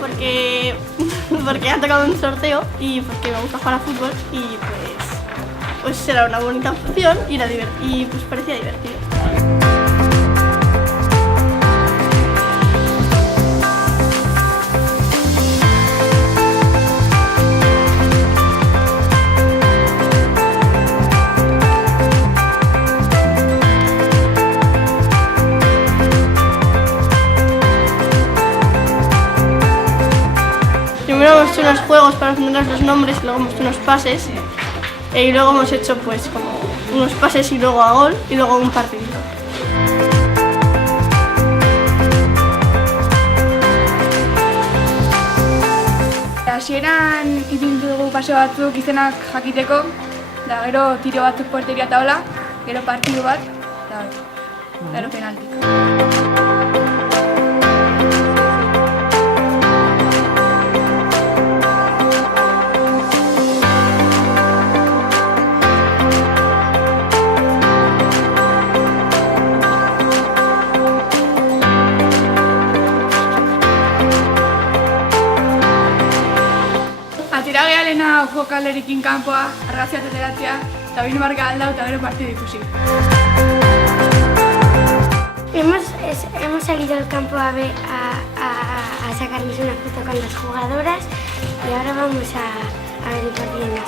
porque ha tocado un sorteo y porque me gusta jugar a fútbol y pues era una bonita opción y pues parecía divertido. Primero hemos hecho unos juegos para aprendernos los nombres, luego hemos hecho unos pases y luego hemos hecho pues como unos pases y luego a gol y luego un partidito. Hasieran ipindu dugu paseo batzuk izenak jakiteko, da gero tiro batzuk porteria taula, gero partidu bat, da gero penalti. Atera gehalena jokalerikin kanpoa, argazia ateratzea, eta bine marka aldau eta gero partidu ikusi. Hemos salido al campo a sacarnos una foto con las jugadoras y ahora vamos a ver el partido en la